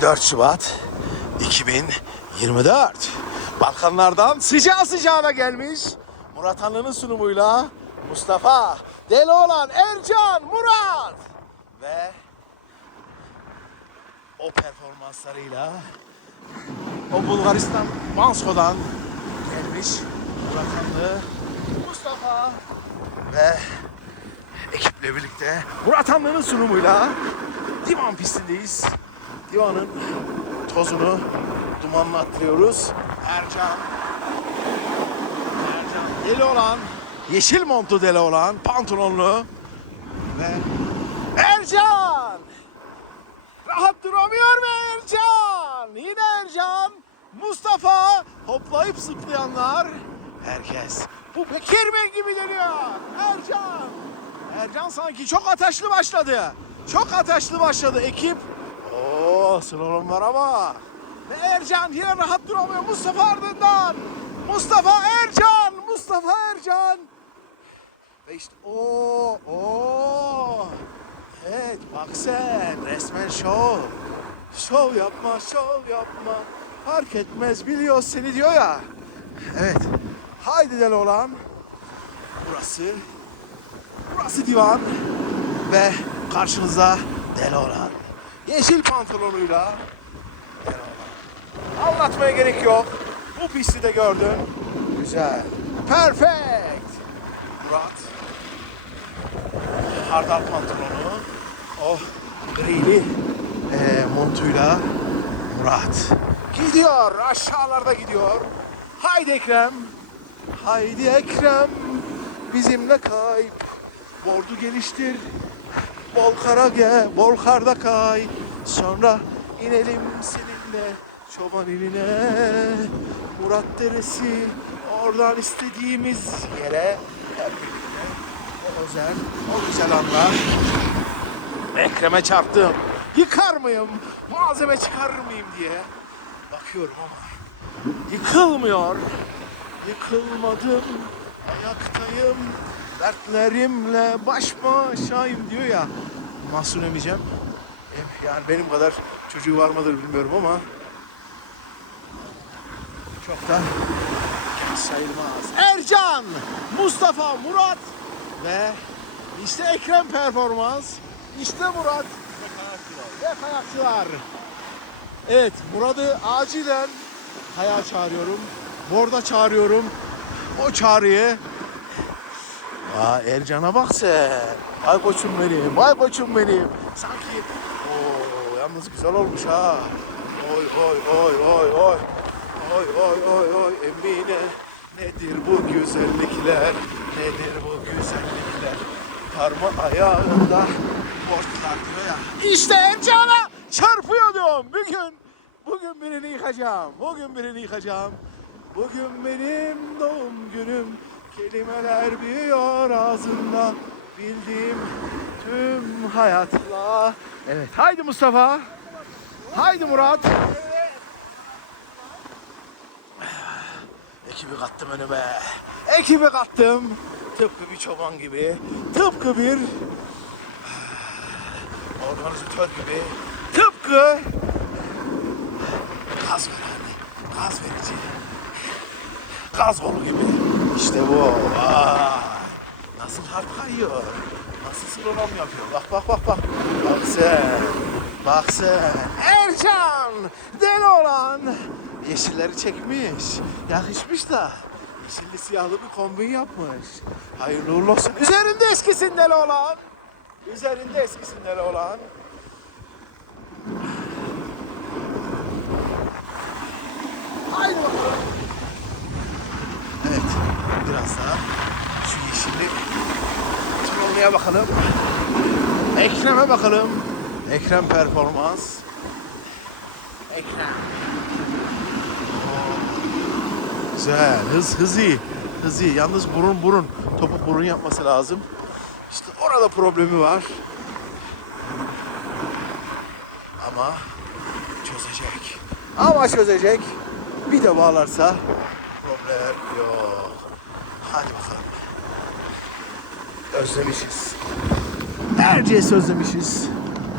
4 Şubat 2024. Balkanlardan sıcağı sıcağına gelmiş. Murat Anlı'nın sunumuyla Mustafa, Deli olan Ercan, Murat ve o performanslarıyla o Bulgaristan Mansko'dan gelmiş Murat Anlı, Mustafa ve ekiple birlikte Murat Anlı'nın sunumuyla Divan pistindeyiz. Divan'ın tozunu dumanla attırıyoruz. Ercan, Ercan deli olan, yeşil montlu deli olan, pantolonlu ve Ercan! Rahat duramıyor mu Ercan? Yine Ercan, Mustafa, hoplayıp zıplayanlar. Herkes bu Bekir Bey gibi dönüyor. Ercan! Ercan sanki çok ateşli başladı. Çok ateşli başladı ekip. Oo slalomlara bak. Ve Ercan yine rahat duramıyor Mustafa ardından. Mustafa Ercan! Mustafa Ercan! Ve işte o o Evet bak sen resmen şov. Şov yapma şov yapma. Fark etmez biliyor seni diyor ya. Evet. Haydi del olan. Burası. Burası divan. Ve karşınızda del olan. Yeşil pantolonuyla. Anlatmaya gerek yok. Bu pisti de gördün. Güzel. Perfect. Murat hardal pantolonu, o grili e, montuyla Murat gidiyor aşağılarda gidiyor. Haydi Ekrem, haydi Ekrem bizimle kayıp. Bordu geliştir, bol kara gel, bol karda kay. Sonra inelim seninle çoban iline. Murat Deresi, oradan istediğimiz yere hep birlikte o özel, o güzel anlar. Ekrem'e çarptım. Yıkar mıyım? Malzeme çıkarır mıyım diye. Bakıyorum ama yıkılmıyor. Yıkılmadım. Ayaktayım. Dertlerimle baş başayım diyor ya. Mahsun emeceğim. Em- Yani benim kadar çocuğu var mıdır bilmiyorum ama çok da sayılmaz. Ercan, Mustafa, Murat ve işte Ekrem performans. İşte Murat ve kayakçılar. Evet Murat'ı acilen kayağa çağırıyorum. Borda çağırıyorum. O çağrıyı. Aa Ercan'a bak sen. Ay koçum benim, ay koçum benim. Sanki o yalnız güzel olmuş ha. Oy oy oy oy oy. Oy oy oy oy Emine. Nedir bu güzellikler? Nedir bu güzellikler? Parma ayağında borçlar diyor ya. İşte Ercan'a çarpıyor diyorum. Bugün, bugün birini yıkacağım. Bugün birini yıkacağım. Bugün benim doğum günüm. Kelimeler büyüyor ağzımda. Bildiğim tüm hayatla. Evet. Haydi Mustafa. Haydi Murat. Ekibi kattım önüme. Ekibi kattım. Tıpkı bir çoban gibi. Tıpkı bir organizatör gibi. Tıpkı gaz veren, gaz verici. Gaz kolu gibi. İşte bu. Vay. Nasıl harp kayıyor. Nasıl slalom yapıyor. Bak bak bak bak. Bak sen. Bak sen. Ercan. Deli olan. Yeşilleri çekmiş. Yakışmış da. Yeşilli siyahlı bir kombin yapmış. Hayırlı uğurlu olsun. Üzerinde eskisin deli olan. Üzerinde eskisin deli olan. Haydi bakalım. Evet. Biraz daha şu yeşilli Trolle'ye bakalım. Ekrem'e bakalım. Ekrem performans. Ekrem. Oo. Güzel. Hız hız iyi. Hız iyi. Yalnız burun burun. Topuk burun yapması lazım. İşte orada problemi var. Ama çözecek. Ama çözecek. Bir de bağlarsa problem yok. Hadi bakalım. Özlemişiz. Erciyes'i özlemişiz.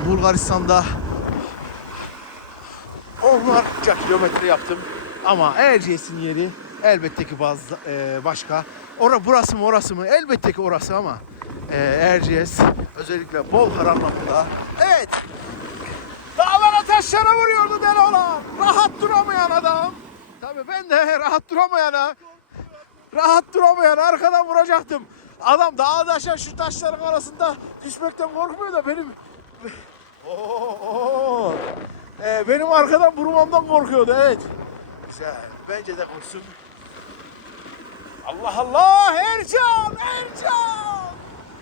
Bulgaristan'da onlarca kilometre yaptım. Ama Erciyes'in yeri elbette ki bazı, e, başka. Ora burası mı orası mı? Elbette ki orası ama e, Erciyes özellikle bol karanlıkta. Evet. Dağlara taşlara vuruyordu deli olan. Rahat duramayan adam. Tabii ben de rahat duramayana rahat duramayan arkadan vuracaktım. Adam dağa taşa şu taşların arasında düşmekten korkmuyor da benim Oo, oo. Ee, benim arkadan vurmamdan korkuyordu evet. Güzel. Bence de korksun. Allah Allah! Ercan! Ercan!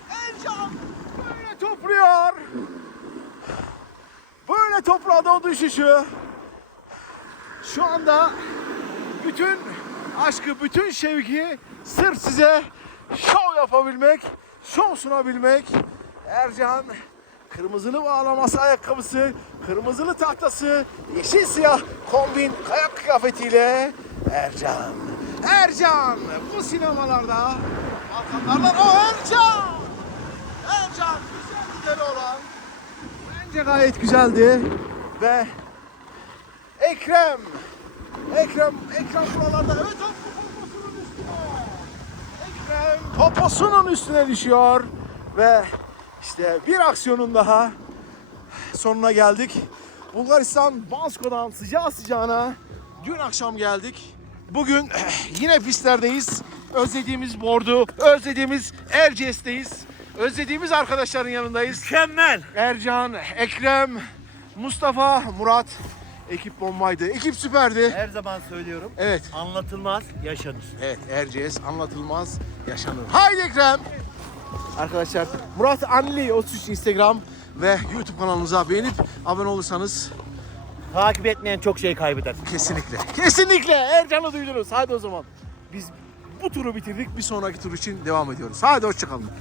Ercan! Böyle topluyor. Böyle topladı o düşüşü. Şu anda bütün aşkı, bütün şevki sırf size şov yapabilmek, şov sunabilmek. Ercan kırmızılı bağlaması ayakkabısı, kırmızılı tahtası, yeşil siyah kombin kayak kıyafetiyle Ercan. Ercan bu sinemalarda Balkanlardan o Ercan. Ercan güzel güzel olan bence gayet güzeldi ve Ekrem Ekrem Ekrem buralarda evet top poposunun üstüne Ekrem poposunun üstüne düşüyor ve işte bir aksiyonun daha sonuna geldik. Bulgaristan Bansko'dan sıcağı sıcağına dün akşam geldik. Bugün yine pistlerdeyiz. Özlediğimiz Bordu, özlediğimiz Erciyes'teyiz. Özlediğimiz arkadaşların yanındayız. Mükemmel. Ercan, Ekrem, Mustafa, Murat. Ekip bombaydı. Ekip süperdi. Her zaman söylüyorum. Evet. Anlatılmaz, yaşanır. Evet Erciyes anlatılmaz yaşanır. Haydi Ekrem. Arkadaşlar Murat Anli 33 Instagram ve YouTube kanalımıza beğenip abone olursanız Takip etmeyen çok şey kaybeder. kesinlikle kesinlikle Ercan'ı duydunuz. Hadi o zaman biz bu turu bitirdik. Bir sonraki tur için devam ediyoruz. Hadi hoşçakalın.